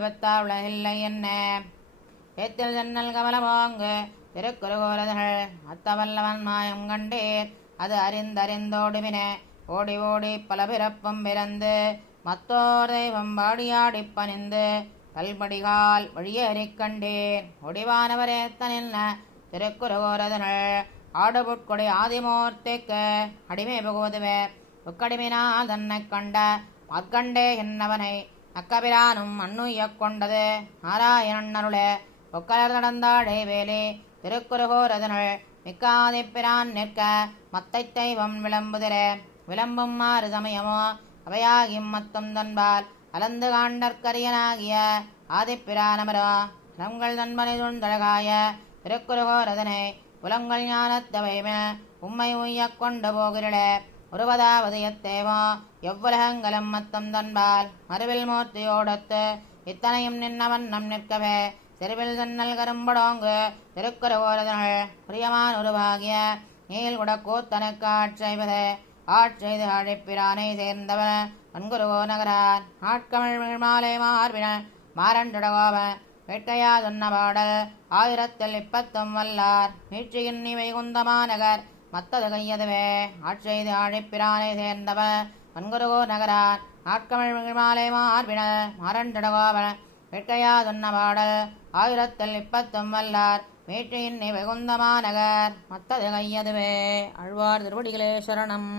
பெத்தாவுலகில்லை என்ன ஏத்தில் ஜன்னல் கமலமாங்கு திருக்குறுகோலதகள் அத்தவல்லவன் மாயம் கண்டேர் அது அறிந்தறிந்தோடுமின ஓடி ஓடி பல பிறப்பும் பிறந்து மத்தோர் தெய்வம் பாடியாடிப் பணிந்து கல்படிகால் வழியேறிக் கண்டேன் ஒடிவானவரேத்தனில் திருக்குறுகோலதகள் ஆடுபுட்கொடி ஆதிமூர்த்திக்கு அடிமை புகுவதுவே உக்கடிமினால் தன்னை கண்ட மற்கண்டே என்னவனை அக்கபிரானும் அன்னுய்யக் கொண்டது நாராயணன்னருளே ஒக்கலர் நடந்தாடே வேலே திருக்குறுகோரதனுள் மிக்காதிப்பிரான் நிற்க மத்தை தெய்வம் விளம்புதிரே விளம்பும் மாறு சமயமோ அவையாகிம் மத்தும் தன்பால் அலந்து காண்டற்கரியனாகிய ஆதிப்பிரானமரோ நங்கள் தன்பனை துண்டழகாய திருக்குறுகோரதனை புலங்கள் ஞானத்தவைமே உம்மை உய்யக் கொண்டு போகிறே ஒருவதாவது எத்தேவோ எவ்வுலகங்களும் மத்தம் தன்பால் மறுவில் மூர்த்தியோடத்து இத்தனையும் நின்னவன் நம் நிற்கவே செருவில் தன்னல் கரும்படோங்கு திருக்குறுகோரதனுள் பிரியமான் உருவாகிய நீள்குட கூத்தனுக்கு ஆட்செய்வதே ஆட்செய்து அழைப்பிரானை சேர்ந்தவன் பன்குருகோ நகரான் ஆட்கமிழ் மாலை மார்பின மாறண்டுடகோவன் வேட்கையா சொன்ன பாடல் 1030 வல்லார் மீட்சியின் இவை குந்தமாநகர் மத்தது கையதுவே ஆட்செய்து ஆழிப்பிரானை சேர்ந்தவன் பன்குருகோ நகரான் ஆட்கமிழ் மாலை மார்பின மாறண்டுடகோவன் வேட்கையா சொன்ன பாடல் 1030 வல்லார் மீட்சியின் இவை குந்தமாநகர் மத்தது கையதுவே. ஆழ்வார் திருவடிகளே சரணம்.